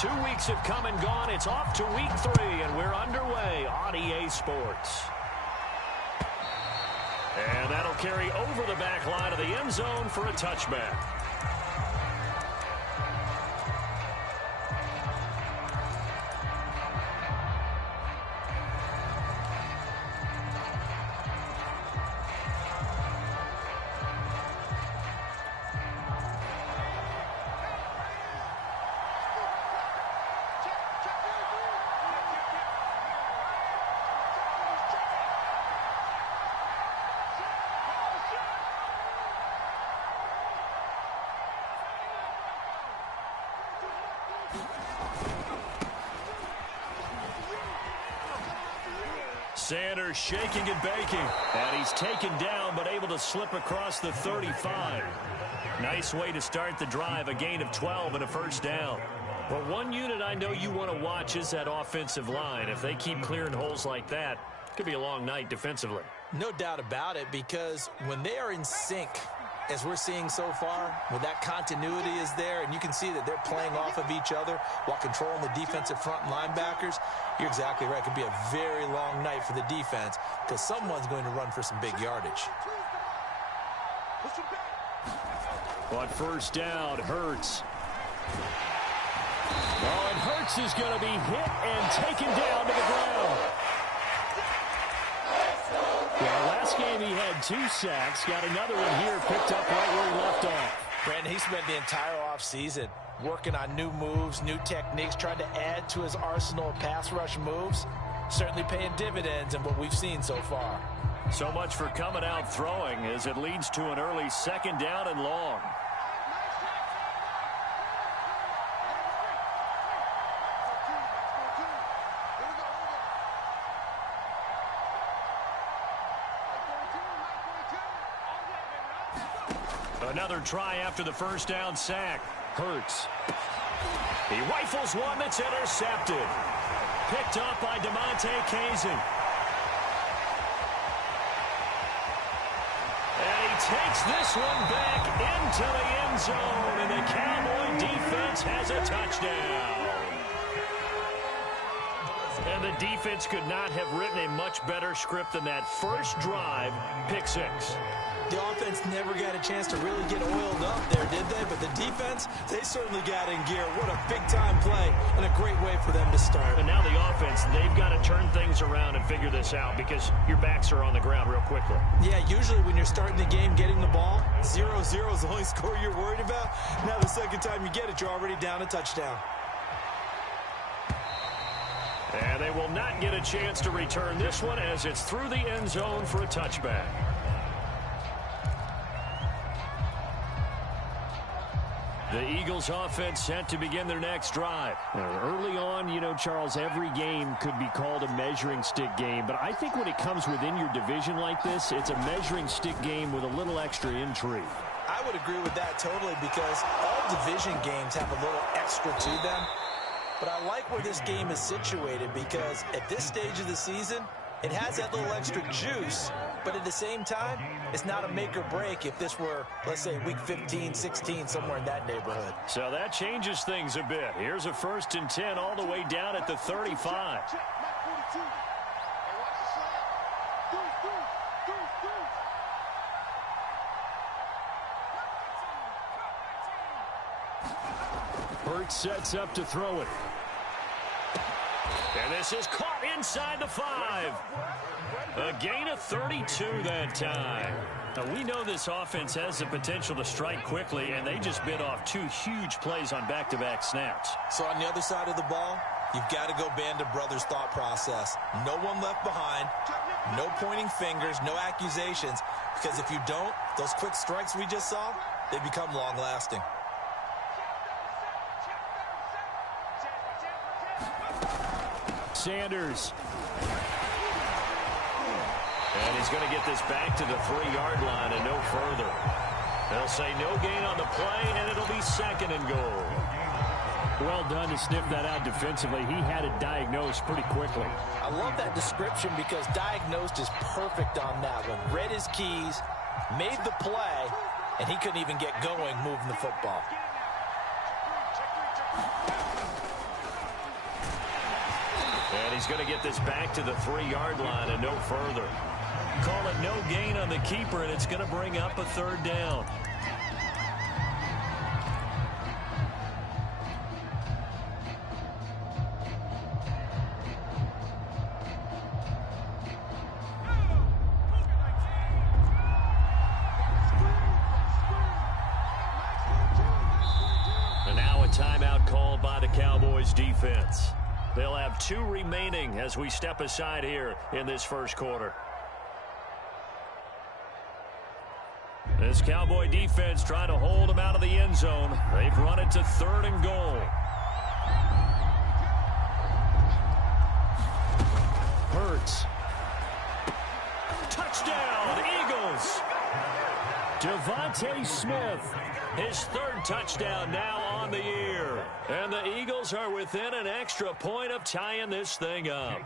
2 weeks have come and gone. It's off to week 3, and we're underway on EA Sports. And that'll carry over the back line of the end zone for a touchback. Sanders shaking and baking. And he's taken down, but able to slip across the 35. Nice way to start the drive, a gain of 12 and a first down. Well, one unit I know you want to watch is that offensive line. If they keep clearing holes like that, it could be a long night defensively. No doubt about it, because when they are in sync, as we're seeing so far, when that continuity is there, and you can see that they're playing off of each other while controlling the defensive front linebackers, you're exactly right. It could be a very long night for the defense because someone's going to run for some big yardage. On first down, Hurts. Oh, and Hurts is going to be hit and taken down to the ground. Well, last game he had 2 sacks. Got another one here picked up right where he left off. Brandon, he spent the entire offseason working on new moves, new techniques, trying to add to his arsenal of pass rush moves. Certainly paying dividends in what we've seen so far. So much for coming out throwing as it leads to an early second down and long. Another try after the first down sack. Hurts. He rifles one that's intercepted. Picked up by DeMonte Kazin. And he takes this one back into the end zone, and the Cowboy defense has a touchdown. And the defense could not have written a much better script than that first drive, pick 6. The offense never got a chance to really get oiled up there, did they? But the defense, they certainly got in gear. What a big-time play and a great way for them to start. And now the offense, they've got to turn things around and figure this out because your backs are on the ground real quickly. Yeah, usually when you're starting the game getting the ball, 0-0 is the only score you're worried about. Now the second time you get it, you're already down a touchdown. And they will not get a chance to return this one as it's through the end zone for a touchback. The Eagles offense set to begin their next drive. Early on, you know, Charles, every game could be called a measuring stick game. But I think when it comes within your division like this, it's a measuring stick game with a little extra intrigue. I would agree with that totally because all division games have a little extra to them. But I like where this game is situated because at this stage of the season, it has that little extra juice. But at the same time, it's not a make or break if this were, let's say, week 15, 16, somewhere in that neighborhood. So that changes things a bit. Here's a 1st and 10 all the way down at the 35. Hurts sets up to throw it. And this is caught inside the 5. A gain of 32 that time. Now, we know this offense has the potential to strike quickly, and they just bit off 2 huge plays on back-to-back snaps. So on the other side of the ball, you've got to go Band of Brothers thought process. No one left behind, no pointing fingers, no accusations, because if you don't, those quick strikes we just saw, they become long-lasting. Sanders. And he's going to get this back to the 3-yard line and no further. They'll say no gain on the play, and it'll be 2nd and goal. Well done to sniff that out defensively. He had it diagnosed pretty quickly. I love that description because diagnosed is perfect on that one. Read his keys, made the play, and he couldn't even get going moving the football. And he's going to get this back to the 3-yard line and no further. Call it no gain on the keeper, and it's going to bring up a 3rd down. And now a timeout called by the Cowboys defense. They'll have 2 remaining as we step aside here in this first quarter. This Cowboy defense trying to hold him out of the end zone. They've run it to 3rd and goal. Hurts. Touchdown, Eagles. Devontae Smith, his 3rd touchdown now on the year. And the Eagles are within an extra point of tying this thing up.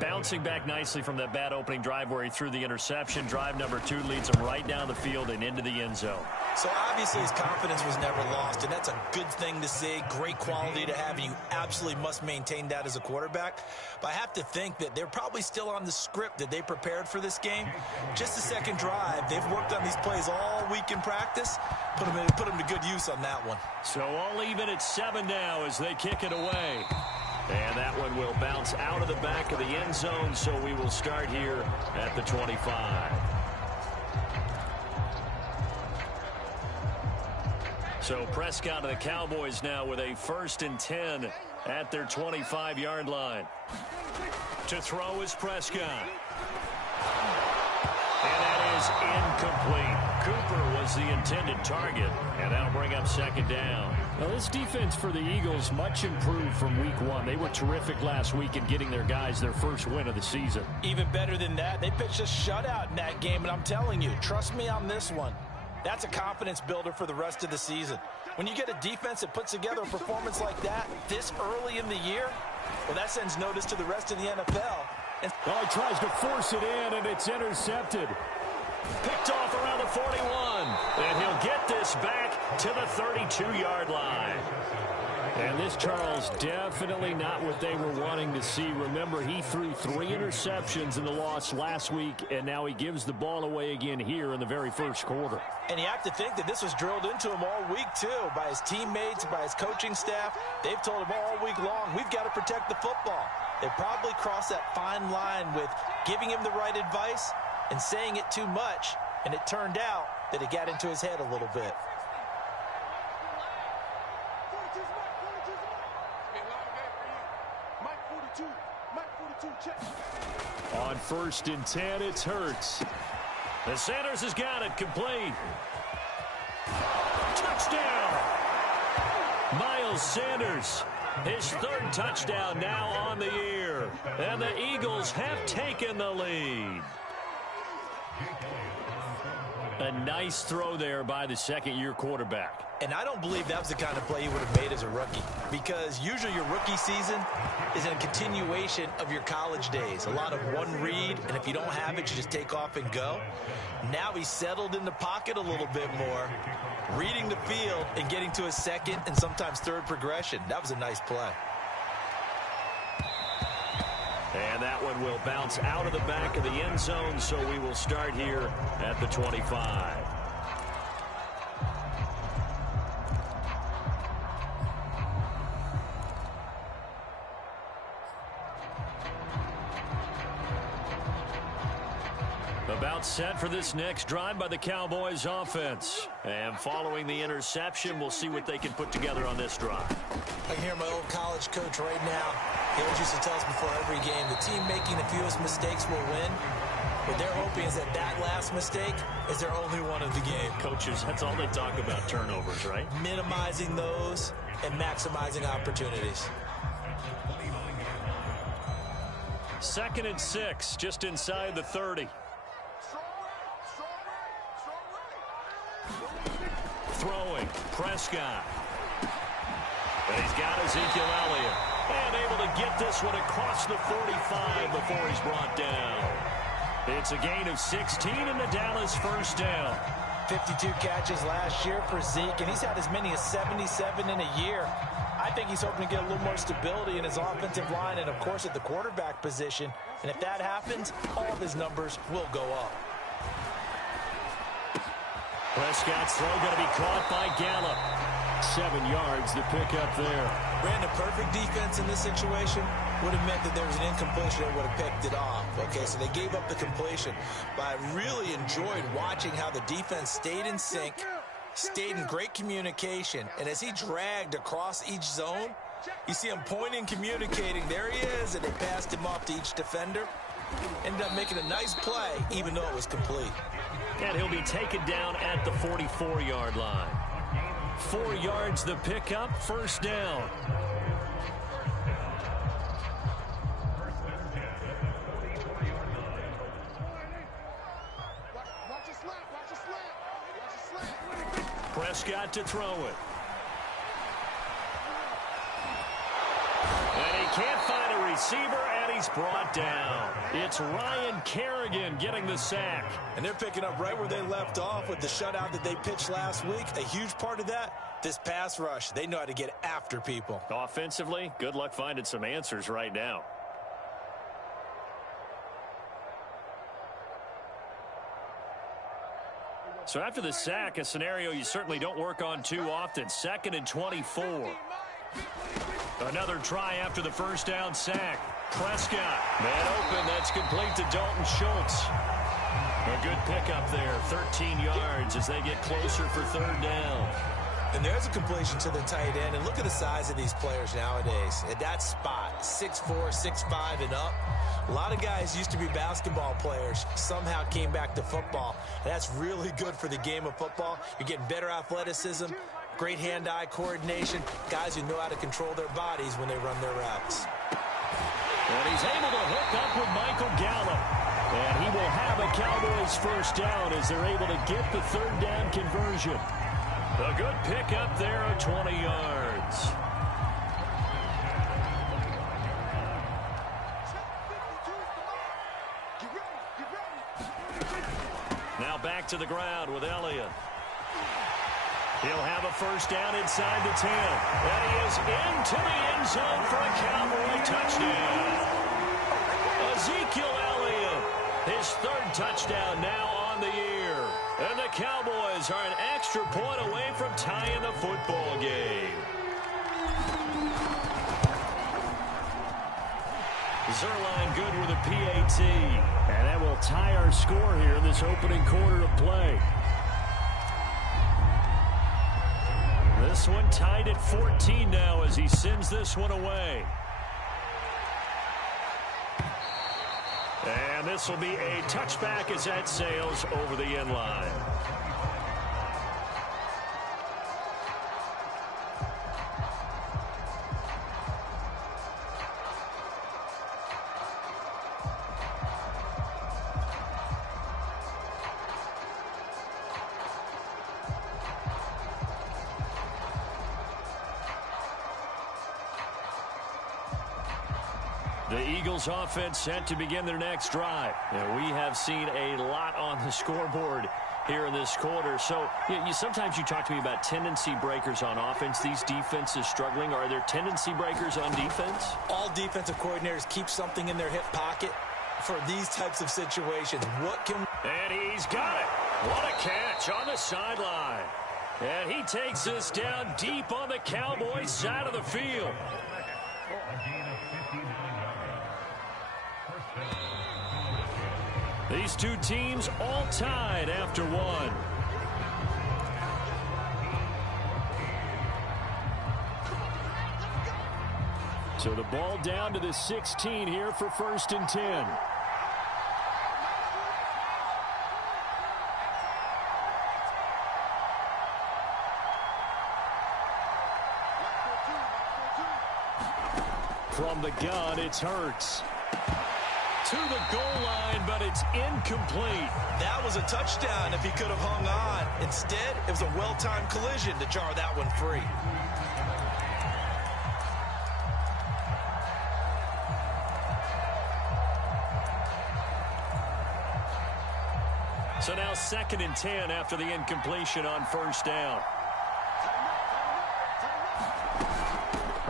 Bouncing back nicely from that bad opening drive where he threw the interception. Drive number 2 leads him right down the field and into the end zone. So obviously his confidence was never lost, and that's a good thing to see. Great quality to have, and you absolutely must maintain that as a quarterback. But I have to think that they're probably still on the script that they prepared for this game. Just the second drive, they've worked on these plays all week in practice. Put them to good use on that one. So all even at 7 now as they kick it away. And that one will bounce out of the back of the end zone, so we will start here at the 25. So Prescott of the Cowboys now with a 1st and 10 at their 25-yard line. To throw is Prescott. And that is incomplete. Cooper was the intended target, and that'll bring up 2nd down. Now, this defense for the Eagles much improved from week 1. They were terrific last week in getting their guys their first win of the season. Even better than that, they pitched a shutout in that game, and I'm telling you, trust me on this one. That's a confidence builder for the rest of the season. When you get a defense that puts together a performance like that this early in the year, well, that sends notice to the rest of the NFL. Well, he tries to force it in, and it's intercepted. Picked off around the 41. And he'll get this back to the 32-yard line. And this, Charles, definitely not what they were wanting to see. Remember, he threw 3 interceptions in the loss last week, and now he gives the ball away again here in the very first quarter. And you have to think that this was drilled into him all week, too, by his teammates, by his coaching staff. They've told him all week long, we've got to protect the football. They probably crossed that fine line with giving him the right advice and saying it too much, and it turned out that it got into his head a little bit. On 1st and 10, it's Hurts. The Sanders has got it complete. Touchdown! Miles Sanders, his 3rd touchdown now on the year. And the Eagles have taken the lead. A nice throw there by the 2nd-year quarterback. And I don't believe that was the kind of play he would have made as a rookie, because usually your rookie season is a continuation of your college days. A lot of one read, and if you don't have it, you just take off and go. Now he's settled in the pocket a little bit more, reading the field and getting to a 2nd and sometimes 3rd progression. That was a nice play. And that one will bounce out of the back of the end zone, so we will start here at the 25. About set for this next drive by the Cowboys offense. And following the interception, we'll see what they can put together on this drive. I can hear my old college coach right now. He always used to tell us before every game, the team making the fewest mistakes will win. What they're hoping is that that last mistake is their only one of the game. Coaches, that's all they talk about, turnovers, right? Minimizing those and maximizing opportunities. 2nd and 6, just inside the 30. Throwing, Prescott. And he's got Ezekiel Elliott. And able to get this one across the 45 before he's brought down. It's a gain of 16 and the Dallas 1st down. 52 catches last year for Zeke, and he's had as many as 77 in a year. I think he's hoping to get a little more stability in his offensive line and, of course, at the quarterback position. And if that happens, all of his numbers will go up. Prescott's throw going to be caught by Gallup. 7 yards to pick up there. Brandon, perfect defense in this situation would have meant that there was an incompletion that would have picked it off. Okay, so they gave up the completion. But I really enjoyed watching how the defense stayed in sync, stayed in great communication. And as he dragged across each zone, you see him pointing, communicating. There he is, and they passed him off to each defender. Ended up making a nice play, even though it was complete. And he'll be taken down at the 44-yard line. 4 yards the pickup, first down. Prescott to throw it. And he can't find a receiver, and he's brought down. It's Ryan Kerrigan getting the sack. And they're picking up right where they left off with the shutout that they pitched last week. A huge part of that, this pass rush. They know how to get after people. Offensively, good luck finding some answers right now. So after the sack, a scenario you certainly don't work on too often. 2nd and 24. Another try after the first down sack. Prescott, man open, that's complete to Dalton Schultz. A good pickup there, 13 yards as they get closer for 3rd down. And there's a completion to the tight end. And look at the size of these players nowadays. At that spot, 6'4", 6'5", and up. A lot of guys used to be basketball players, somehow came back to football. And that's really good for the game of football. You're getting better athleticism, great hand-eye coordination, guys who know how to control their bodies when they run their routes. And he's able to hook up with Michael Gallup. And he will have a Cowboys first down as they're able to get the 3rd down conversion. A good pickup there of 20 yards. Now back to the ground with Elliott. He'll have a first down inside the 10. And he is into the end zone for a Cowboy touchdown. Ezekiel Elliott, his 3rd touchdown now on the year. And the Cowboys are an extra point away from tying the football game. Zerline good with a PAT. And that will tie our score here in this opening quarter of play. This one tied at 14 now as he sends this one away. And this will be a touchback as that sails over the end line. The Eagles offense set to begin their next drive. And we have seen a lot on the scoreboard here in this quarter. So sometimes you talk to me about tendency breakers on offense. These defenses struggling. Are there tendency breakers on defense? All defensive coordinators keep something in their hip pocket for these types of situations. And he's got it. What a catch on the sideline. And he takes this down deep on the Cowboys side of the field. These two teams all tied after one. So the ball down to the 16 here for 1st and 10. From the gun, it's Hurts. To the goal line, but it's incomplete. That was a touchdown if he could have hung on. Instead, it was a well-timed collision to jar that one free. So now 2nd and 10 after the incompletion on 1st down.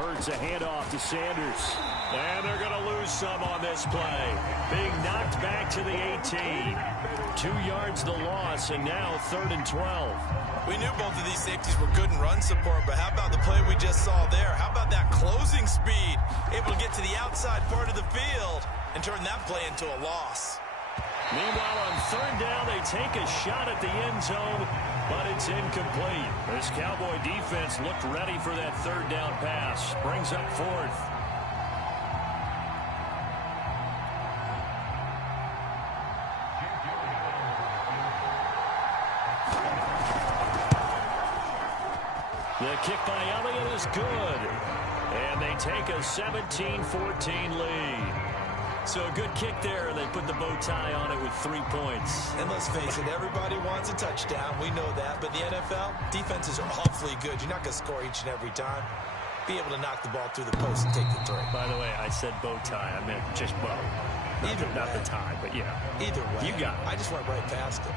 Hurts a handoff to Sanders. And they're going to lose some on this play. Being knocked back to the 18. 2 yards the loss, and now 3rd and 12. We knew both of these safeties were good in run support, but how about the play we just saw there? How about that closing speed? Able to get to the outside part of the field and turn that play into a loss. Meanwhile, on 3rd down, they take a shot at the end zone, but it's incomplete. This Cowboy defense looked ready for that 3rd down pass. Brings up 4th. The kick by Elliott is good. And they take a 17-14 lead. So a good kick there, and they put the bow tie on it with 3 points. And let's face it, everybody wants a touchdown. We know that. But the NFL, defenses are awfully good. You're not going to score each and every time. Be able to knock the ball through the post and take the throw. By the way, I said bow tie. I meant just bow. Not the tie, but yeah. Either way. You got it. I just went right past it.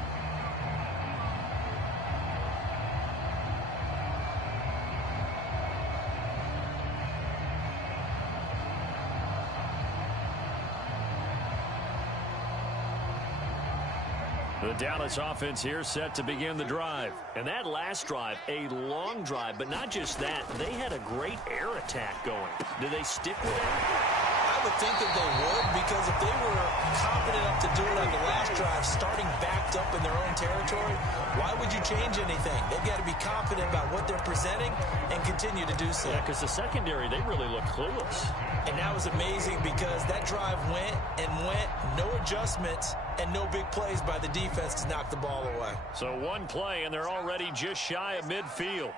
The Dallas offense here set to begin the drive. And that last drive, a long drive, but not just that. They had a great air attack going. Do they stick with that? I would think that they would, because if they were confident enough to do it on the last drive, starting backed up in their own territory, why would you change anything? They've got to be confident about what they're presenting and continue to do so. Yeah, because the secondary, they really look clueless. And that was amazing because that drive went and went, no adjustments, and no big plays by the defense to knock the ball away. So one play, and they're already just shy of midfield.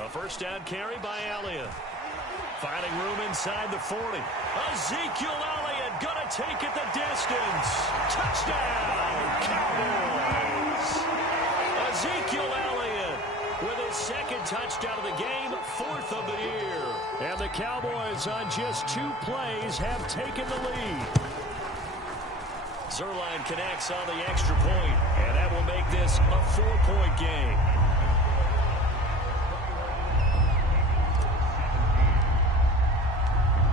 A first down carry by Elliott. Finding room inside the 40. Ezekiel Elliott going to take it the distance. Touchdown, Cowboys. Ezekiel Elliott with his 2nd touchdown of the game, 4th of the year. And the Cowboys on just 2 plays have taken the lead. Zuerlein connects on the extra point, and that will make this a 4-point game.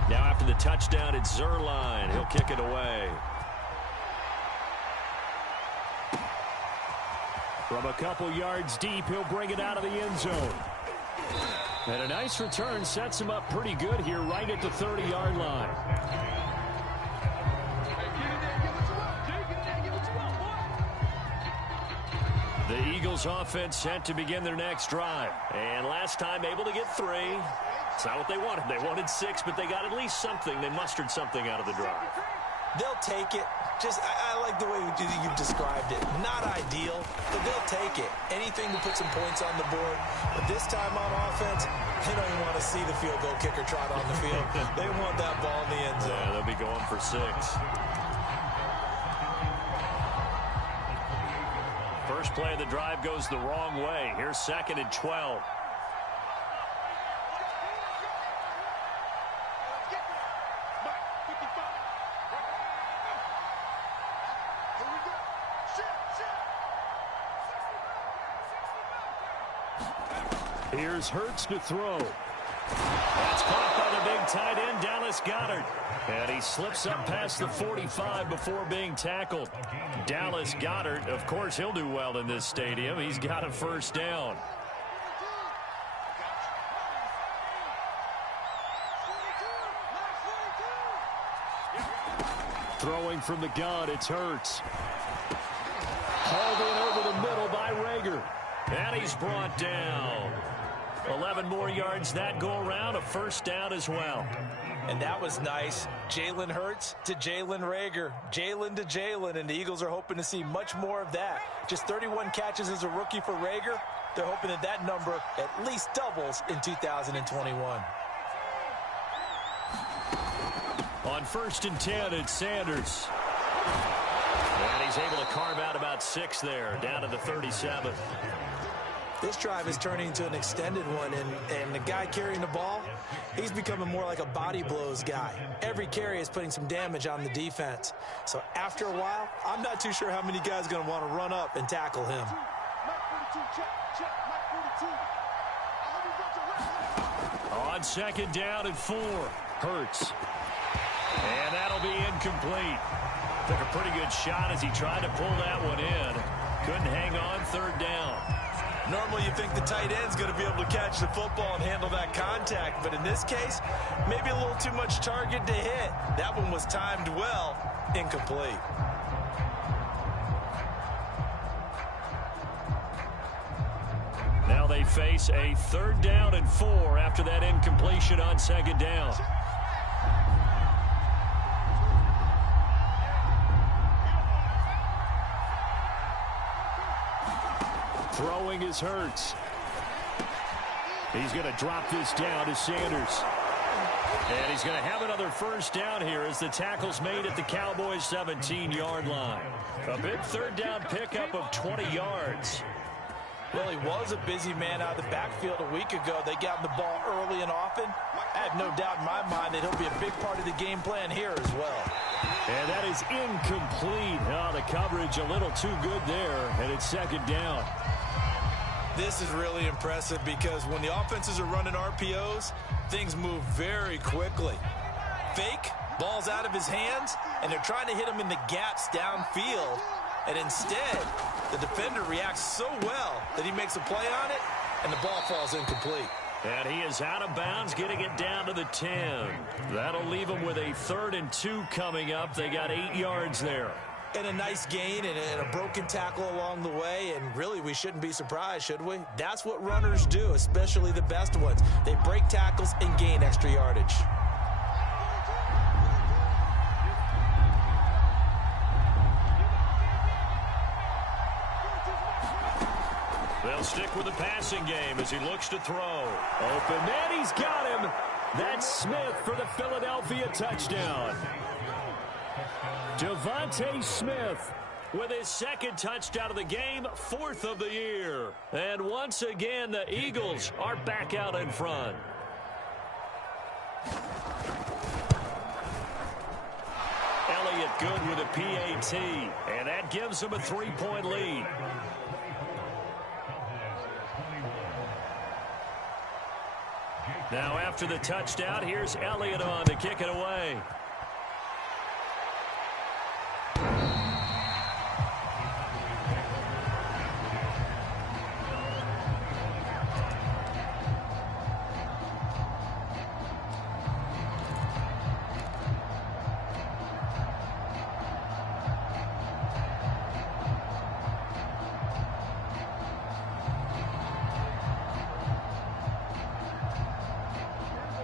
Now after the touchdown, it's Zuerlein. He'll kick it away. From a couple yards deep, he'll bring it out of the end zone. And a nice return sets him up pretty good here right at the 30-yard line. The Eagles offense set to begin their next drive. And last time able to get 3. It's not what they wanted. They wanted 6, but they got at least something. They mustered something out of the drive. They'll take it. I like the way you've described it. Not ideal, but they'll take it. Anything to put some points on the board. But this time on offense, they don't even want to see the field goal kicker trot on the field. They want that ball in the end zone. Yeah, they'll be going for 6. First play of the drive goes the wrong way. Here's 2nd and 12. Here's Hurts to throw. That's caught by the big tight end, Dallas Goedert. And he slips up past the 45 before being tackled. Dallas Goedert, of course, he'll do well in this stadium. He's got a first down. Throwing from the gun, it's Hurts. Hauled in over the middle by Reagor. And he's brought down. 11 more yards that go around, a first down as well. And that was nice. Jalen Hurts to Jalen Reagor. Jalen to Jalen, and the Eagles are hoping to see much more of that. Just 31 catches as a rookie for Reagor. They're hoping that that number at least doubles in 2021. On 1st and 10, it's Sanders. And he's able to carve out about 6 there, down to the 37. This drive is turning into an extended one, and the guy carrying the ball, he's becoming more like a body blows guy. Every carry is putting some damage on the defense. So after a while, I'm not too sure how many guys are going to want to run up and tackle him. On 2nd down and 4. Hurts. And that'll be incomplete. Took a pretty good shot as he tried to pull that one in. Couldn't hang on 3rd down. Normally you think the tight end's going to be able to catch the football and handle that contact, but in this case, maybe a little too much target to hit. That one was timed well, incomplete. Now they face a 3rd down and 4 after that incompletion on 2nd down. Throwing is Hurts. He's going to drop this down to Sanders. And he's going to have another 1st down here as the tackle's made at the Cowboys' 17-yard line. A big 3rd down pickup of 20 yards. Well, he was a busy man out of the backfield a week ago. They got him the ball early and often. I have no doubt in my mind that he'll be a big part of the game plan here as well. And that is incomplete. Oh, the coverage a little too good there, and it's 2nd down. This is really impressive because when the offenses are running RPOs, things move very quickly. Fake, ball's out of his hands, and they're trying to hit him in the gaps downfield. And instead, the defender reacts so well that he makes a play on it, and the ball falls incomplete. And he is out of bounds, getting it down to the 10. That'll leave him with a 3rd and 2 coming up. They got 8 yards there. And a nice gain and a broken tackle along the way, and really we shouldn't be surprised, should we? That's what runners do, especially the best ones. They break tackles and gain extra yardage. They'll stick with the passing game as he looks to throw. Open, and he's got him. That's Smith for the Philadelphia touchdown. Devontae Smith with his 2nd touchdown of the game, 4th of the year. And once again, the Eagles are back out in front. Elliott good with a PAT, and that gives him a 3-point lead. Now after the touchdown, here's Elliott on to kick it away.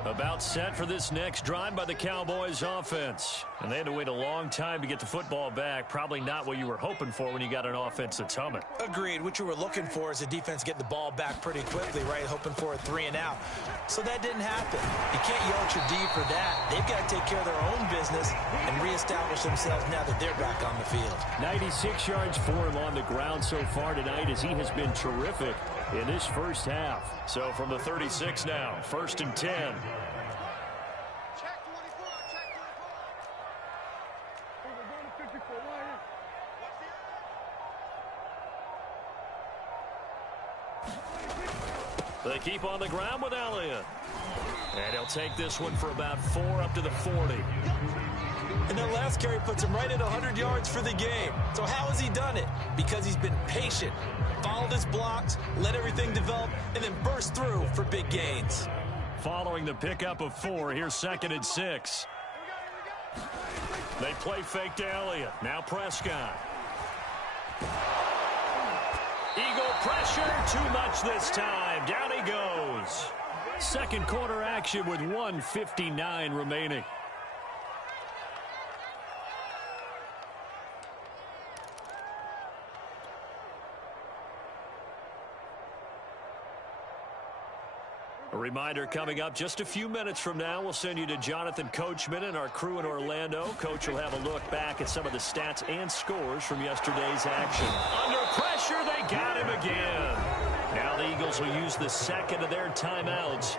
About set for this next drive by the Cowboys offense. And they had to wait a long time to get the football back. Probably not what you were hoping for when you got an offense that's humming. Agreed. What you were looking for is the defense getting the ball back pretty quickly, right? Hoping for a 3 and out. So that didn't happen. You can't yell at your D for that. They've got to take care of their own business and reestablish themselves now that they're back on the field. 96 yards for him on the ground so far tonight as he has been terrific in this first half. So from the 36 now, 1st and 10. They keep on the ground with Elliott. And he'll take this one for about 4 up to the 40. And that last carry puts him right at 100 yards for the game. So how has he done it? Because he's been patient, followed his blocks, let everything develop, and then burst through for big gains. Following the pickup of 4, here's 2nd and 6. They play fake to Elliott. Now Prescott. Eagle pressure, too much this time. Down he goes. 2nd quarter action with 1:59 remaining. A reminder coming up just a few minutes from now, we'll send you to Jonathan Coachman and our crew in Orlando. Coach will have a look back at some of the stats and scores from yesterday's action. Under pressure, they got him again. Now the Eagles will use the 2nd of their timeouts.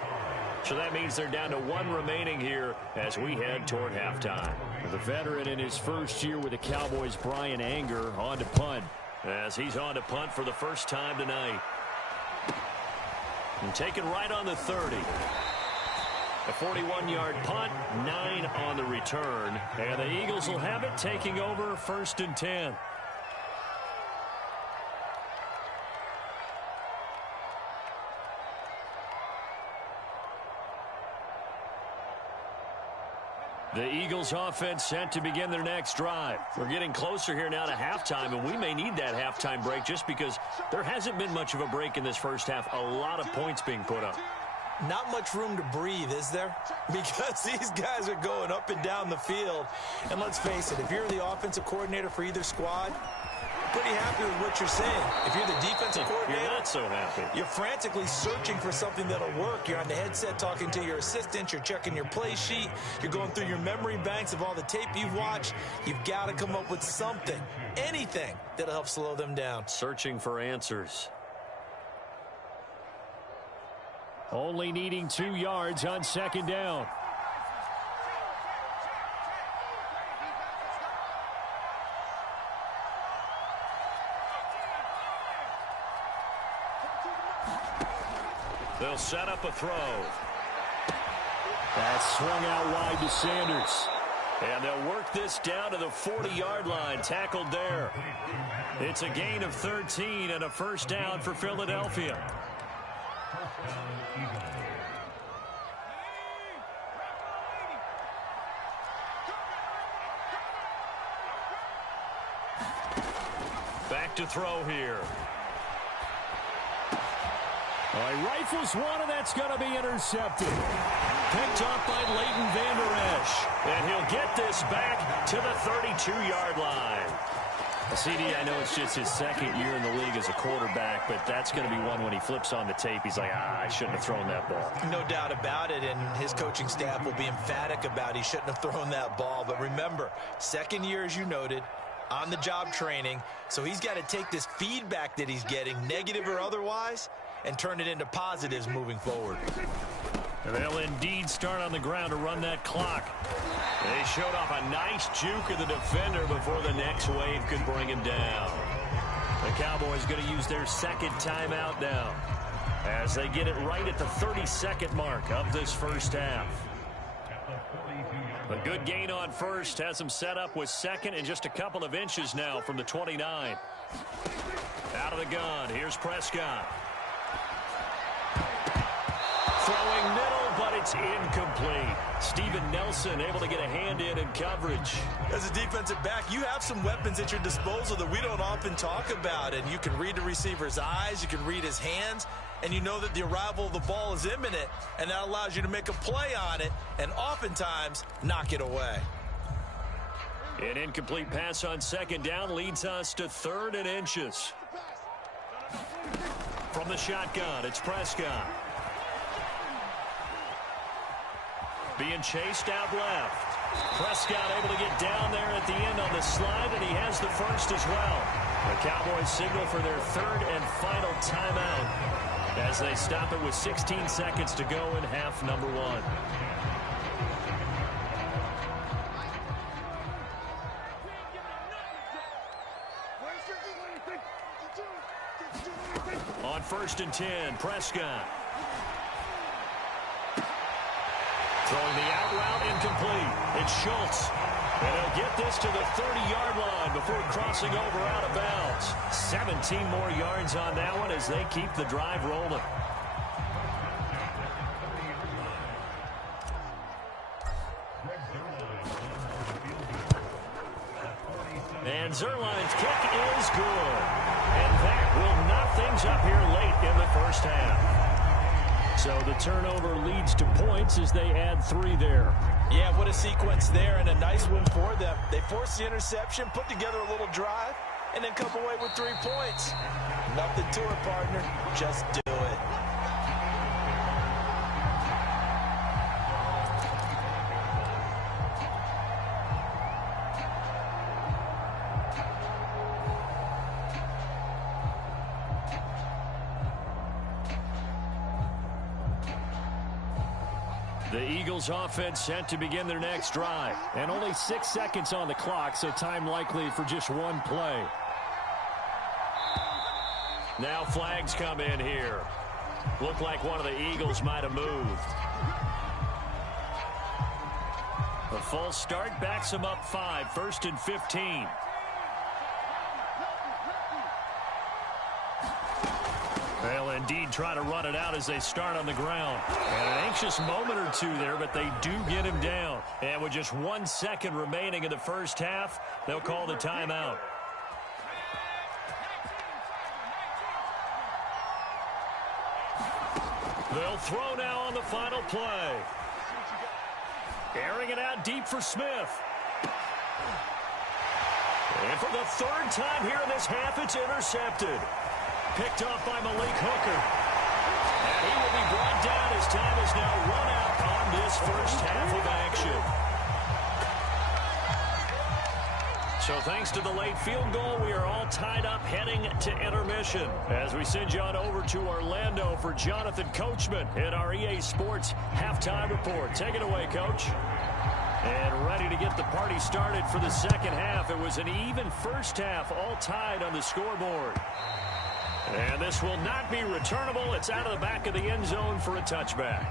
So that means they're down to 1 remaining here as we head toward halftime. The veteran in his first year with the Cowboys, Brian Anger, on to punt. As he's on to punt for the first time tonight. And taken right on the 30. A 41-yard punt, 9 on the return. And the Eagles will have it, taking over 1st and 10. The Eagles offense set to begin their next drive. We're getting closer here now to halftime, and we may need that halftime break just because there hasn't been much of a break in this first half. A lot of points being put up. Not much room to breathe, is there? Because these guys are going up and down the field. And let's face it, if you're the offensive coordinator for either squad, pretty happy with what you're saying. If you're the defensive coordinator, you're not so happy. You're frantically searching for something that'll work. You're on the headset talking to your assistant. You're checking your play sheet. You're going through your memory banks of all the tape you've watched. You've got to come up with something, anything that'll help slow them down. Searching for answers. Only needing 2 yards on 2nd down. They'll set up a throw. That's swung out wide to Sanders. And they'll work this down to the 40-yard line, tackled there. It's a gain of 13 and a 1st down for Philadelphia. Back to throw here. He rifles one, and that's going to be intercepted. Picked up by Leighton Vander Esch. And he'll get this back to the 32-yard line. CD, I know it's just his 2nd year in the league as a quarterback, but that's going to be one when he flips on the tape. He's like, I shouldn't have thrown that ball. No doubt about it, and his coaching staff will be emphatic about he shouldn't have thrown that ball. But remember, 2nd year, as you noted, on-the-job training, so he's got to take this feedback that he's getting, negative or otherwise, and turn it into positives moving forward. And they'll indeed start on the ground to run that clock. They showed off a nice juke of the defender before the next wave could bring him down. The Cowboys going to use their 2nd timeout now as they get it right at the 32nd mark of this first half. A good gain on first has them set up with 2nd and just a couple of inches now from the 29. Out of the gun, here's Prescott. Throwing middle, but it's incomplete. Steven Nelson able to get a hand in coverage. As a defensive back, you have some weapons at your disposal that we don't often talk about. And you can read the receiver's eyes, you can read his hands, and you know that the arrival of the ball is imminent, and that allows you to make a play on it and oftentimes knock it away. An incomplete pass on 2nd down leads us to 3rd and inches. From the shotgun, it's Prescott. Being chased out left. Prescott able to get down there at the end on the slide, and he has the 1st as well. The Cowboys signal for their 3rd and final timeout as they stop it with 16 seconds to go in half number 1. On 1st and 10, Prescott. Throwing the out route incomplete. It's Schultz. And he'll get this to the 30-yard line before crossing over out of bounds. 17 more yards on that one as they keep the drive rolling. And Zerline's kick is good. And that will knock things up here late in the first half. So the turnover leads to points as they add 3 there. Yeah, what a sequence there, and a nice win for them. They forced the interception, put together a little drive, and then come away with 3 points. Nothing to it, partner. Just do it. The Eagles offense set to begin their next drive. And only 6 seconds on the clock, so time likely for just 1 play. Now flags come in here. Looked like one of the Eagles might have moved. The full start backs him up 5, 1st and 15. They'll indeed try to run it out as they start on the ground. And an anxious moment or two there, but they do get him down. And with just 1 second remaining in the first half, they'll call the timeout. They'll throw now on the final play. Airing it out deep for Smith. And for the 3rd time here in this half, it's intercepted. Picked off by Malik Hooker. And he will be brought down as time is now run out on this first half of action. So thanks to the late field goal, we are all tied up heading to intermission. As we send you on over to Orlando for Jonathan Coachman in our EA Sports Halftime Report. Take it away, Coach. And ready to get the party started for the second half. It was an even first half, all tied on the scoreboard. And this will not be returnable. It's out of the back of the end zone for a touchback.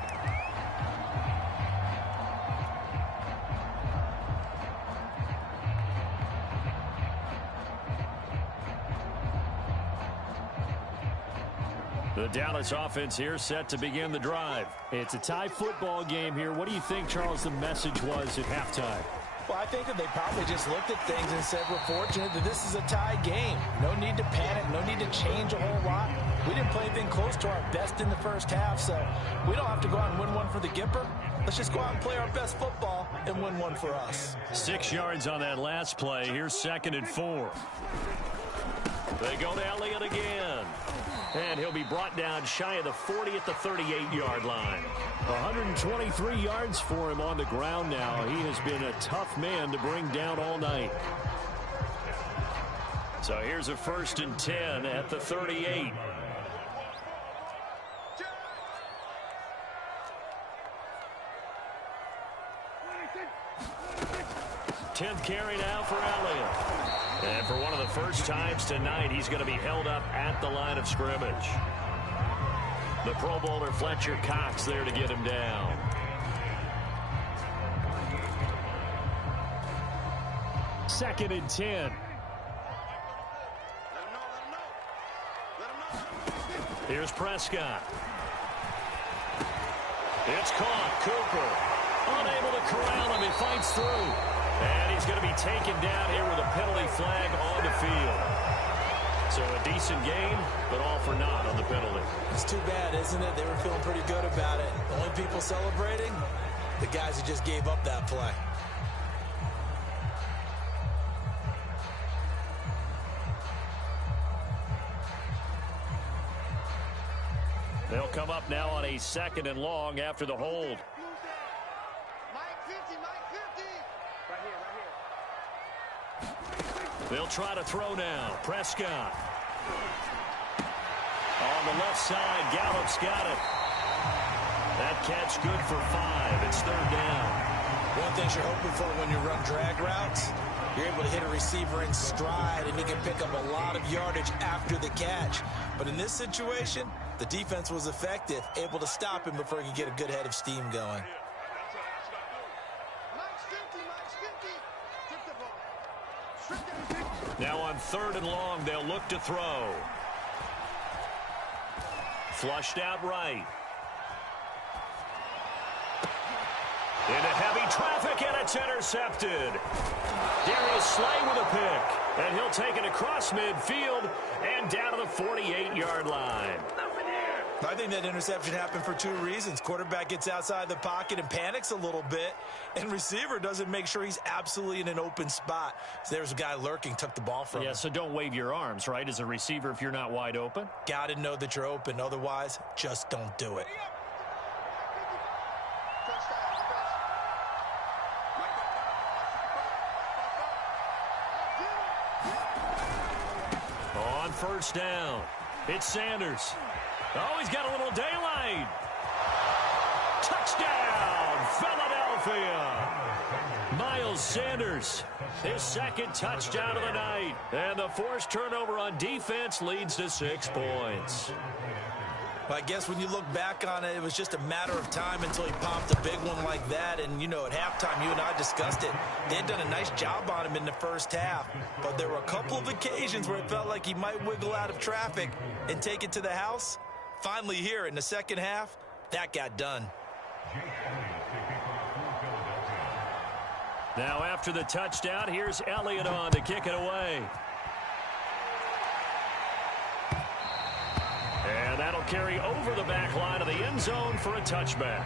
The Dallas offense here set to begin the drive. It's a tie football game here. What do you think, Charles, the message was at halftime? Well, I think that they probably just looked at things and said, we're fortunate that this is a tie game. No need to panic, no need to change a whole lot. We didn't play anything close to our best in the first half, so we don't have to go out and win one for the Gipper. Let's just go out and play our best football and win one for us. 6 yards on that last play. Here's 2nd and 4. They go to Elliott again. And he'll be brought down shy of the 40 at the 38-yard line. 123 yards for him on the ground now. He has been a tough man to bring down all night. So here's a 1st and 10 at the 38. Tenth carry now for Elliott. And for one of the first times tonight, he's going to be held up at the line of scrimmage. The Pro Bowler Fletcher Cox there to get him down. Second and 10. Here's Prescott. It's caught. Cooper unable to corral him. He fights through. And he's going to be taken down here with a penalty flag on the field. So a decent game, but all for naught on the penalty. It's too bad, isn't it? They were feeling pretty good about it. The only people celebrating, the guys who just gave up that play. They'll come up now on a 2nd and long after the hold. They'll try to throw now. Prescott. On the left side, Gallup's got it. That catch good for 5. It's 3rd down. One thing you're hoping for when you run drag routes, you're able to hit a receiver in stride, and he can pick up a lot of yardage after the catch. But in this situation, the defense was effective, able to stop him before he could get a good head of steam going. Now on 3rd and long, they'll look to throw. Flushed out right. Into heavy traffic, and it's intercepted. Darius Slay with a pick, and he'll take it across midfield and down to the 48-yard line. I think that interception happened for 2 reasons. Quarterback gets outside the pocket and panics a little bit, and receiver doesn't make sure he's absolutely in an open spot. So there's a guy lurking, took the ball from him. Yeah, so don't wave your arms, right, as a receiver if you're not wide open? Got to know that you're open. Otherwise, just don't do it. On 1st down, it's Sanders. Oh, he's got a little daylight. Touchdown, Philadelphia. Miles Sanders, his 2nd touchdown of the night. And the forced turnover on defense leads to 6 points. I guess when you look back on it, it was just a matter of time until he popped a big one like that. And, you know, at halftime, you and I discussed it. They had done a nice job on him in the first half. But there were a couple of occasions where it felt like he might wiggle out of traffic and take it to the house. Finally here in the second half, that got done. Now after the touchdown, here's Elliott on to kick it away. And that'll carry over the back line of the end zone for a touchback.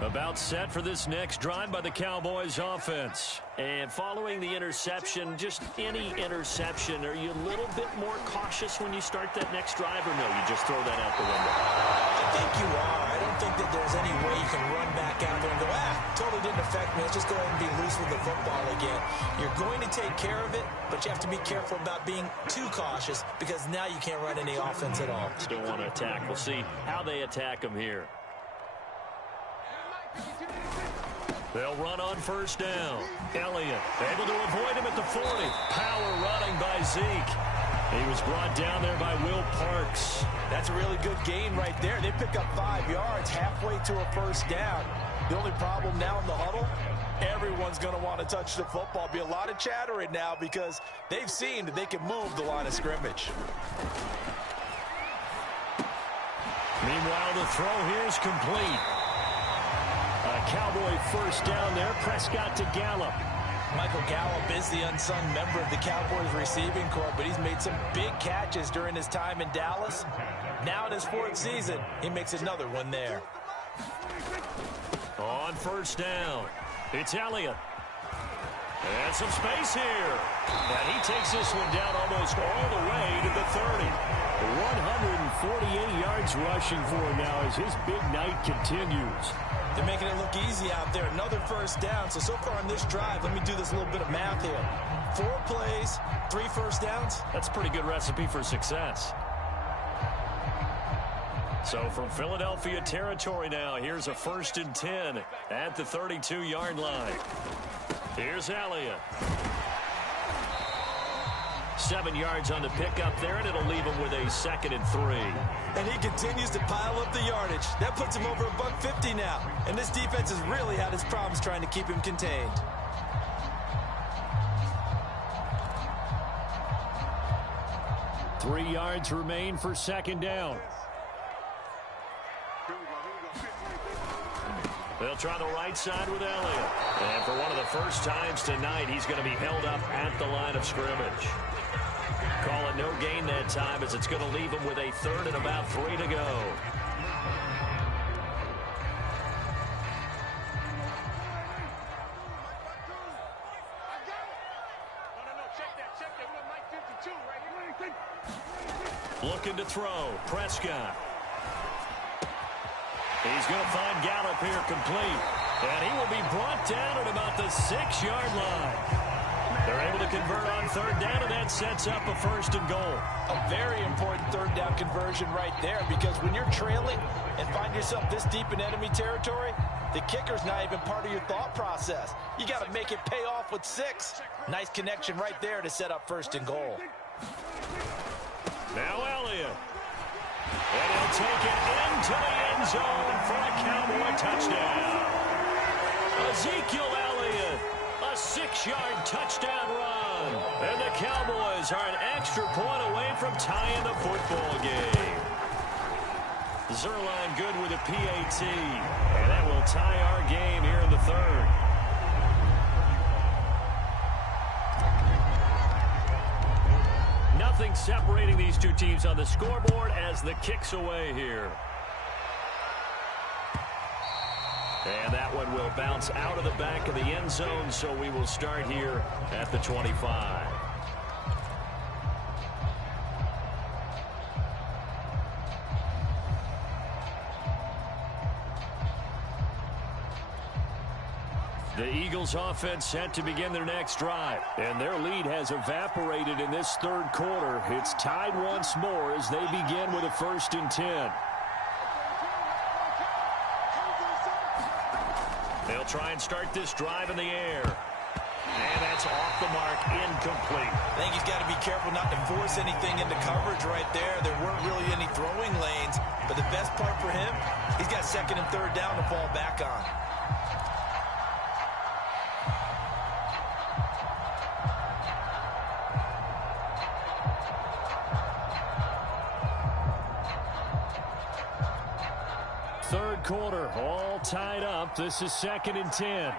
About set for this next drive by the Cowboys offense. And following the interception, just any interception, are you a little bit more cautious when you start that next drive, or no, you just throw that out the window? I think you are. I don't think that there's any way you can run back out there and go, totally didn't affect me. Let's just go ahead and be loose with the football again. You're going to take care of it, but you have to be careful about being too cautious because now you can't run any offense at all. Still want to attack. We'll see how they attack them here. They'll run on first down. Elliott able to avoid him at the 40. Power running by Zeke. He was brought down there by Will Parks. That's a really good gain right there. They pick up 5 yards halfway to a first down. The only problem now in the huddle, everyone's going to want to touch the football. Be a lot of chattering now because they've seen that they can move the line of scrimmage. Meanwhile, the throw here is complete. A Cowboy first down there. Prescott to Gallup. Michael Gallup is the unsung member of the Cowboys receiving corps, but he's made some big catches during his time in Dallas. Now in his 4th season, he makes another one there. On first down, it's Elliott. And some space here. And he takes this one down almost all the way to the 30. 148 yards rushing for him now as his big night continues. They're making it look easy out there. Another first down. So far on this drive, let me do this little bit of math here. 4 plays, 3 first downs. That's a pretty good recipe for success. So from Philadelphia territory now, here's a 1st and 10 at the 32-yard line. Here's Elliott. 7 yards on the pickup there, and it'll leave him with a 2nd and 3. And he continues to pile up the yardage. That puts him over $150 now. And this defense has really had its problems trying to keep him contained. Three yards remain for 2nd down. They'll try the right side with Elliott. And for one of the first times tonight, he's going to be held up at the line of scrimmage. Call it no gain that time as it's going to leave him with a 3rd and about 3 to go. Looking to throw. Prescott. He's going to find Gallup here complete. And he will be brought down at about the 6-yard line. They're able to convert on 3rd down, and that sets up a 1st and goal. A very important 3rd down conversion right there, because when you're trailing and find yourself this deep in enemy territory, the kicker's not even part of your thought process. You got to make it pay off with 6. Nice connection right there to set up 1st and goal. Now Elliott. And he'll take it into the end zone for a Cowboy touchdown. Ezekiel Elliott, a 6-yard touchdown run. And the Cowboys are an extra point away from tying the football game. Zerline good with a PAT. And that will tie our game here in the 3rd. Nothing separating these two teams on the scoreboard as the kick's away here. And that one will bounce out of the back of the end zone, so we will start here at the 25. The Eagles offense set to begin their next drive. And their lead has evaporated in this third quarter. It's tied once more as they begin with a 1st and 10. They'll try and start this drive in the air. And that's off the mark, incomplete. I think he's got to be careful not to force anything into coverage right there. There weren't really any throwing lanes. But the best part for him, he's got 2nd and 3rd down to fall back on. Third quarter, all tied up. This is 2nd and 10.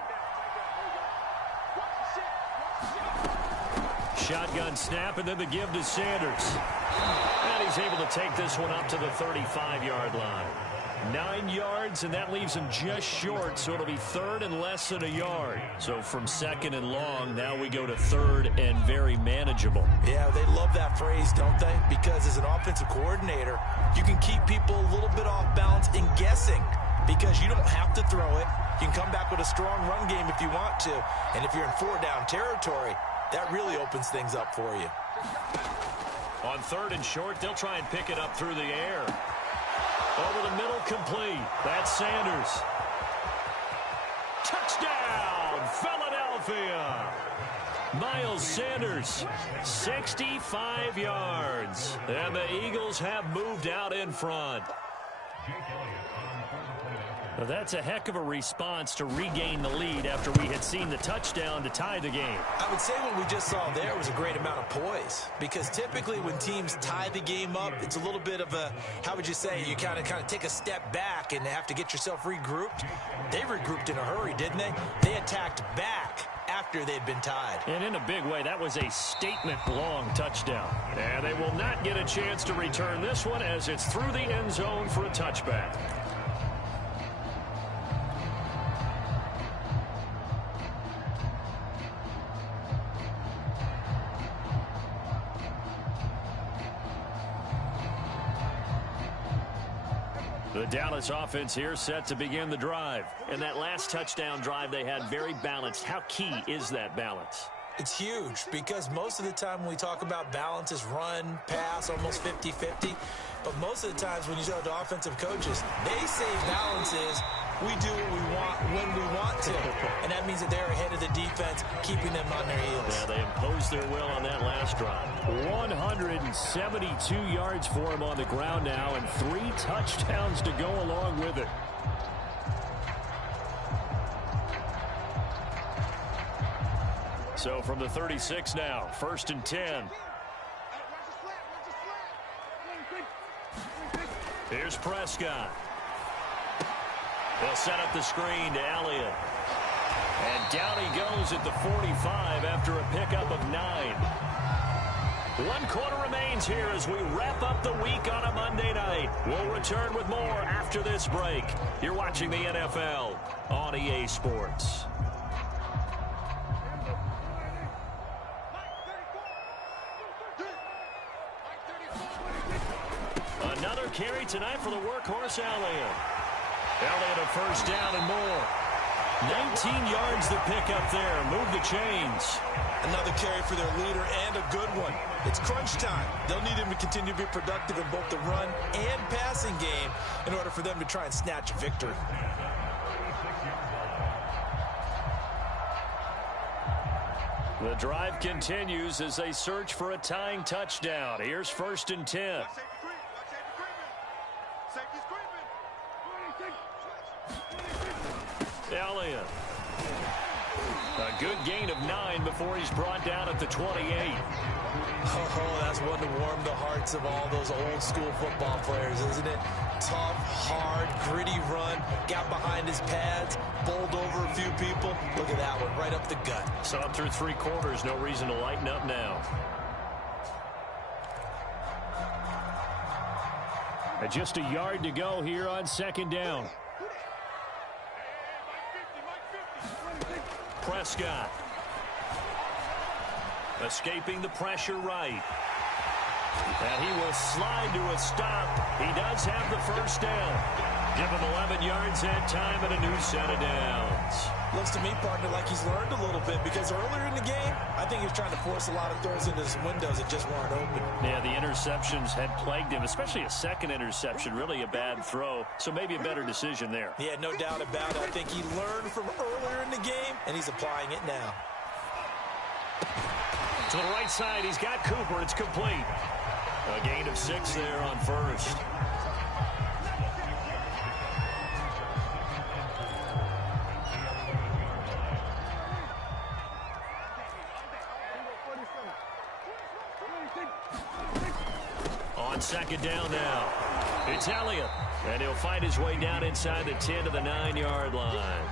Shotgun snap, and then the give to Sanders. And he's able to take this one up to the 35-yard line. 9 yards, and that leaves him just short, so it'll be 3rd and less than a yard. So from 2nd and long, now we go to 3rd and very manageable. Yeah, they love that phrase, don't they? Because as an offensive coordinator, you can keep people a little bit off balance and guessing because you don't have to throw it. You can come back with a strong run game if you want to. And if you're in 4-down territory, that really opens things up for you. On 3rd and short, they'll try and pick it up through the air. Over the middle, complete. That's Sanders. Touchdown, Philadelphia. Miles Sanders, 65 yards. And the Eagles have moved out in front. Well, that's a heck of a response to regain the lead after we had seen the touchdown to tie the game. I would say what we just saw there was a great amount of poise because typically when teams tie the game up, it's a little bit of a, how would you say, you kind of take a step back and have to get yourself regrouped. They regrouped in a hurry, didn't they? They attacked back after they'd been tied. And in a big way, that was a statement-long touchdown. And they will not get a chance to return this one as it's through the end zone for a touchback. The Dallas offense here set to begin the drive. And that last touchdown drive they had very balanced. How key is that balance? It's huge because most of the time when we talk about balance is run, pass, almost 50-50. But most of the times when you talk to offensive coaches, they say balance is we do what we want when we want to. And that means that they're ahead of the defense, keeping them on their heels. Yeah, they imposed their will on that last drive. 172 yards for him on the ground now and 3 touchdowns to go along with it. So from the 36 now, 1st and 10. Here's Prescott. They'll set up the screen to Elliott. And down he goes at the 45 after a pickup of 9. 1 quarter remains here as we wrap up the week on a Monday night. We'll return with more after this break. You're watching the NFL on EA Sports. Another carry tonight for the workhorse Elliott. Elliott a 1st down and more. 19 yards to pick up there. Move the chains. Another carry for their leader and a good one. It's crunch time. They'll need him to continue to be productive in both the run and passing game in order for them to try and snatch a victory. The drive continues as they search for a tying touchdown. Here's 1st and 10. Elliott. A good gain of 9 before he's brought down at the 28. Oh, that's one to warm the hearts of all those old school football players, isn't it? Tough, hard, gritty run. Got behind his pads, bowled over a few people. Look at that one, right up the gut. Saw it through 3 quarters. No reason to lighten up now. Just a yard to go here on 2nd down. Prescott. Escaping the pressure right. And he will slide to a stop. He does have the 1st down. Give him 11 yards that time and a new set of downs. Looks to me, partner, like he's learned a little bit because earlier in the game, I think he was trying to force a lot of throws into some windows that just weren't open. Yeah, the interceptions had plagued him, especially a second interception, really a bad throw. So maybe a better decision there. Yeah, no doubt about it. I think he learned from earlier in the game, and he's applying it now. To the right side, he's got Cooper. It's complete. A gain of 6 there on first. On second down now, it's Elliott. And he'll find his way down inside the 10 to the 9-yard line.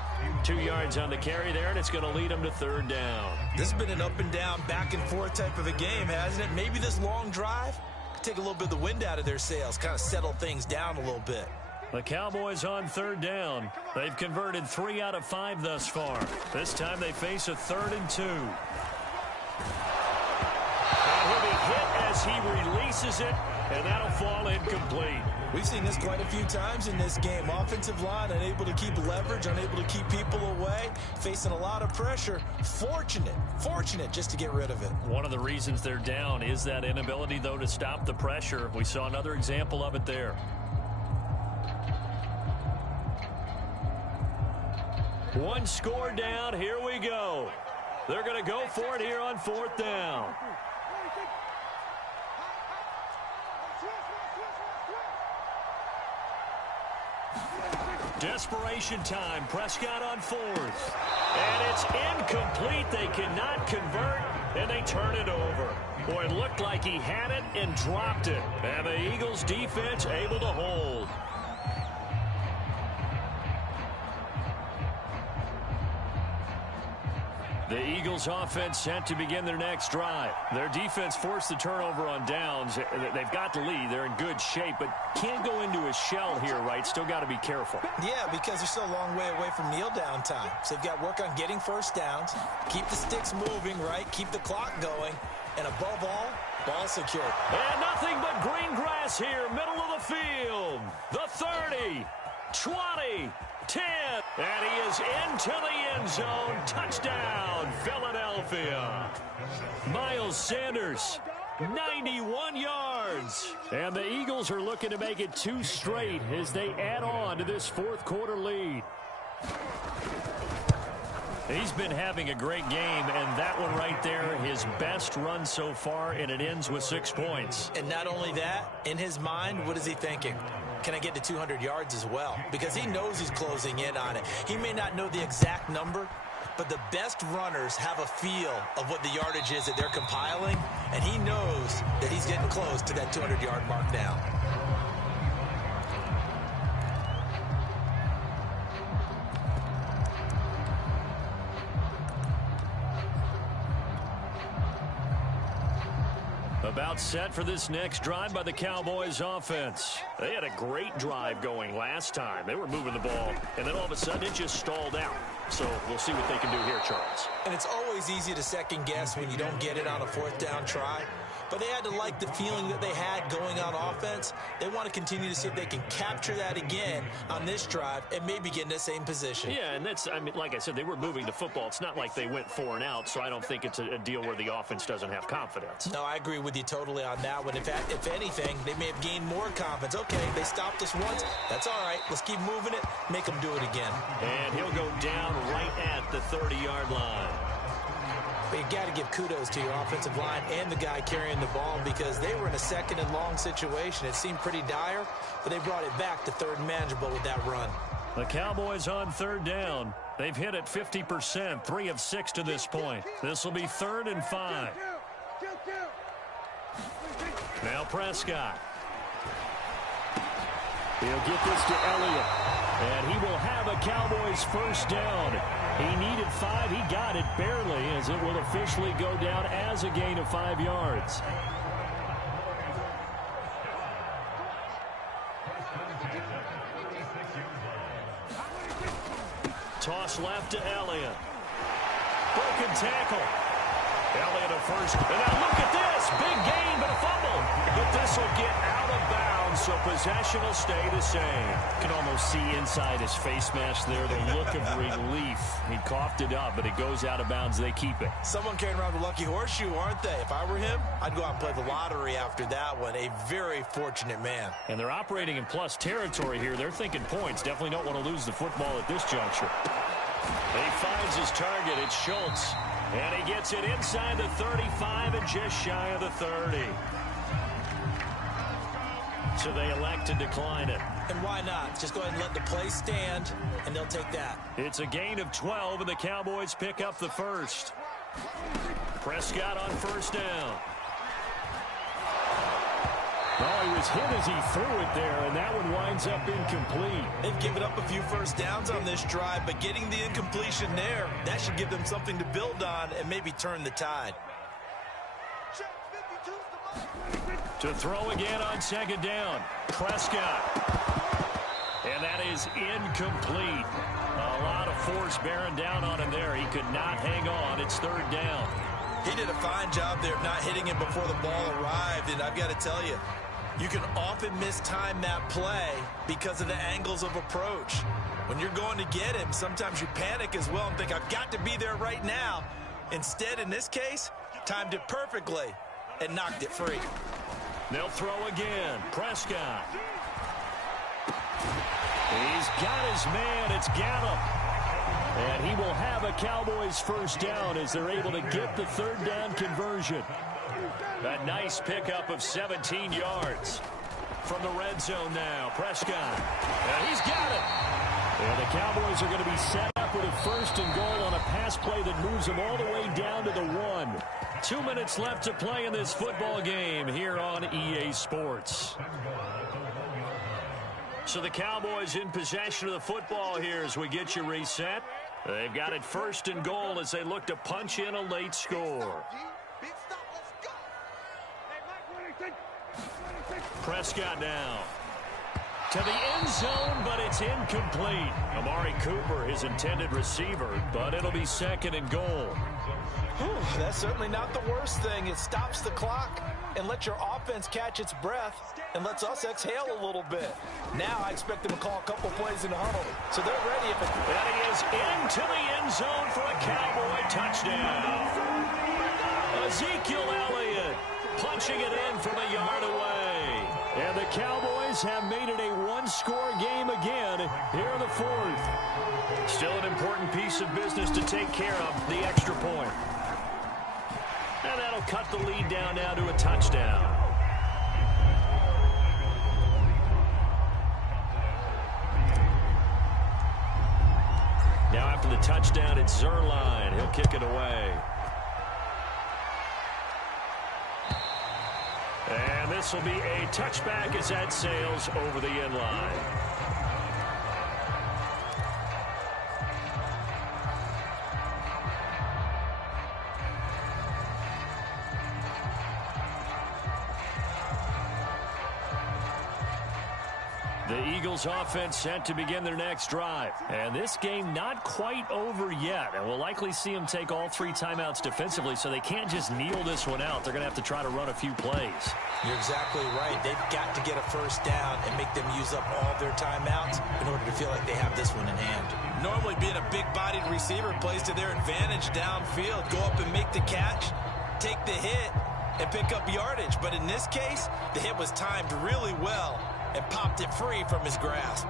2 yards on the carry there, and it's going to lead him to third down. This has been an up and down, back and forth type of a game, hasn't it? Maybe this long drive could take a little bit of the wind out of their sails, kind of settle things down a little bit. The Cowboys on third down. They've converted 3 out of 5 thus far. This time they face a 3rd and 2. And he'll be hit as he releases it, and that'll fall incomplete. We've seen this quite a few times in this game. Offensive line unable to keep leverage, unable to keep people away, facing a lot of pressure. Fortunate just to get rid of it. One of the reasons they're down is that inability, though, to stop the pressure. We saw another example of it there. One score down. Here we go. They're going to go for it here on 4th down. Desperation time. Prescott on 4th. And it's incomplete. They cannot convert, and they turn it over. Boy, it looked like he had it and dropped it. And the Eagles defense able to hold. The Eagles offense set to begin their next drive. Their defense forced the turnover on downs. They've got the lead. They're in good shape, but can't go into a shell here, right? Still got to be careful. Yeah, because they're still a long way away from kneel down time. So they've got to work on getting first downs, keep the sticks moving, right? Keep the clock going, and above all, ball secured. And nothing but green grass here, middle of the field. The 30, 20, 10, and he is into the end zone. Touchdown, Philadelphia. Miles Sanders, 91 yards. And the Eagles are looking to make it 2 straight as they add on to this 4th quarter lead. He's been having a great game, and that one right there, his best run so far, and it ends with 6 points. And not only that, in his mind, what is he thinking? Can I get to 200 yards as well? Because he knows he's closing in on it. He may not know the exact number, but the best runners have a feel of what the yardage is that they're compiling, and he knows that he's getting close to that 200-yard mark now. About set for this next drive by the Cowboys offense. They had a great drive going last time. They were moving the ball, and then all of a sudden it just stalled out. So we'll see what they can do here, Charles. And it's always easy to second guess when you don't get it on a 4th down try. But they had to like the feeling that they had going on offense. They want to continue to see if they can capture that again on this drive and maybe get in the same position. Yeah, and that's, I mean, like I said, they were moving the football. It's not like they went 4 and out, so I don't think it's a deal where the offense doesn't have confidence. No, I agree with you totally on that one. If anything, they may have gained more confidence. Okay, they stopped us once. That's all right. Let's keep moving it. Make them do it again. And he'll go down right at the 30-yard line. But you got to give kudos to your offensive line and the guy carrying the ball because they were in a 2nd and long situation. It seemed pretty dire, but they brought it back to 3rd and manageable with that run. The Cowboys on 3rd down. They've hit it 50%, 3 of 6 to this point. This will be 3rd and 5. Now Prescott. He'll get this to Elliott, and he will have a Cowboys first down. He needed 5. He got it barely, as it will officially go down as a gain of 5 yards. Toss left to Elliott. Broken tackle. Elliott at first. And now look at this. Big gain, but a fumble. But this will get out of bounds zone, so possession will stay the same. You can almost see inside his face mask there the look of relief. He coughed it up, but it goes out of bounds. They keep it. Someone carrying around the lucky horseshoe, aren't they? If I were him, I'd go out and play the lottery after that one. A very fortunate man. And they're operating in plus territory here. They're thinking points. Definitely don't want to lose the football at this juncture. He finds his target. It's Schultz. And he gets it inside the 35 and just shy of the 30. So they elect to decline it. And why not? Just go ahead and let the play stand, and they'll take that. It's a gain of 12, and the Cowboys pick up the first. Prescott on first down. Oh, he was hit as he threw it there, and that one winds up incomplete. They've given up a few first downs on this drive, but getting the incompletion there, that should give them something to build on and maybe turn the tide. To throw again on second down. Prescott. And that is incomplete. A lot of force bearing down on him there. He could not hang on. It's third down. He did a fine job there of not hitting him before the ball arrived, and I've got to tell you, you can often mistime that play because of the angles of approach. When you're going to get him, sometimes you panic as well and think, I've got to be there right now. Instead, in this case, timed it perfectly and knocked it free. They'll throw again. Prescott. He's got his man. It's Gallup. And he will have a Cowboys first down as they're able to get the third down conversion. A nice pickup of 17 yards. From the red zone now, Prescott. And he's got it. And the Cowboys are going to be set up with a first and goal on a pass play that moves them all the way down to the 1. 2 minutes left to play in this football game here on EA Sports. So the Cowboys in possession of the football here as we get you reset. They've got it first and goal as they look to punch in a late score. Prescott now to the end zone, but it's incomplete. Amari Cooper, his intended receiver, but it'll be second and goal. That's certainly not the worst thing. It stops the clock and lets your offense catch its breath and lets us exhale a little bit. Now I expect them to call a couple plays in the huddle. So they're ready. And he is into the end zone for a Cowboy touchdown. Ezekiel Elliott punching it in from a yard away. And the Cowboys have made it a one-score game again here in the fourth. Still an important piece of business to take care of, the extra point. And that'll cut the lead down now to a touchdown. Now after the touchdown, it's Zerline. He'll kick it away. And this will be a touchback as that sails over the end line. The Eagles offense set to begin their next drive. And this game not quite over yet. And we'll likely see them take all 3 timeouts defensively, so they can't just kneel this one out. They're going to have to try to run a few plays. You're exactly right. They've got to get a first down and make them use up all their timeouts in order to feel like they have this one in hand. Normally being a big-bodied receiver plays to their advantage downfield. Go up and make the catch, take the hit, and pick up yardage. But in this case, the hit was timed really well and popped it free from his grasp.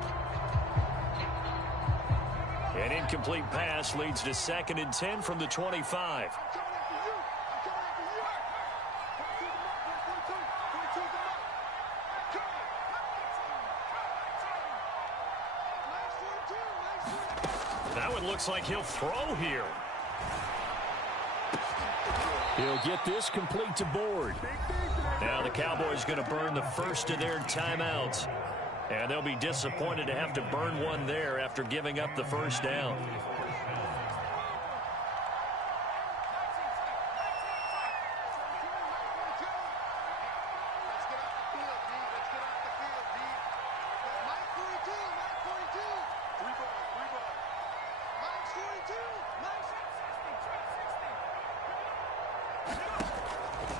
An incomplete pass leads to 2nd and 10 from the 25. That one looks like he'll throw here. He'll get this complete to board. Now the Cowboys going to burn the first of their timeouts. And they'll be disappointed to have to burn one there after giving up the first down.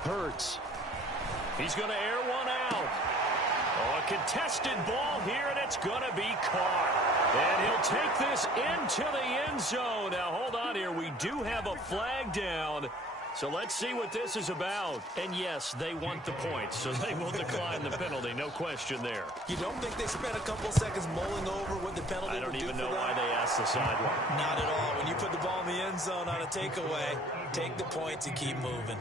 Hurts. He's going to air one out. Oh, a contested ball here, and it's going to be caught. And he'll take this into the end zone. Now, hold on here. We do have a flag down. So let's see what this is about. And, yes, they want the points, so they will decline the penalty. No question there. You don't think they spent a couple seconds mulling over what the penalty I don't would do even for know them? why they asked the sideline. Not at all. When you put the ball in the end zone on a takeaway, take the points and keep moving.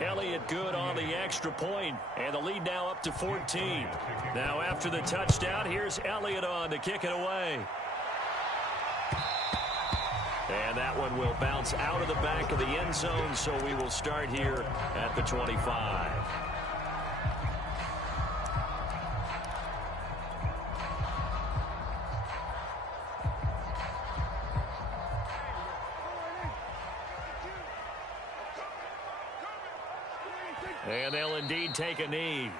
Elliott good on the extra point, and the lead now up to 14. Now after the touchdown, here's Elliott on to kick it away. And that one will bounce out of the back of the end zone, so we will start here at the 25. And they'll indeed take a knee.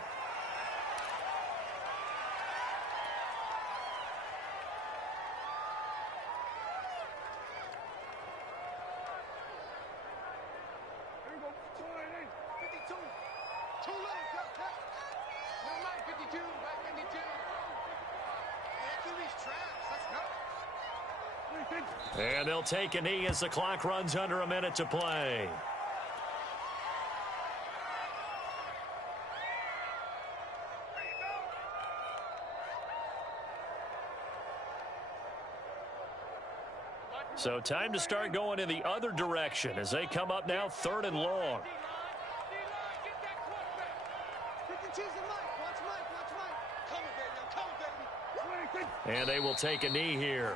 And they'll take a knee as the clock runs under a minute to play. So time to start going in the other direction as they come up now 3rd and long. And they will take a knee here.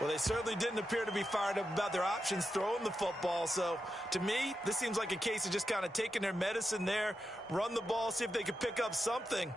Well, they certainly didn't appear to be fired up about their options throwing the football. So, to me, this seems like a case of just kind of taking their medicine there, run the ball, see if they could pick up something.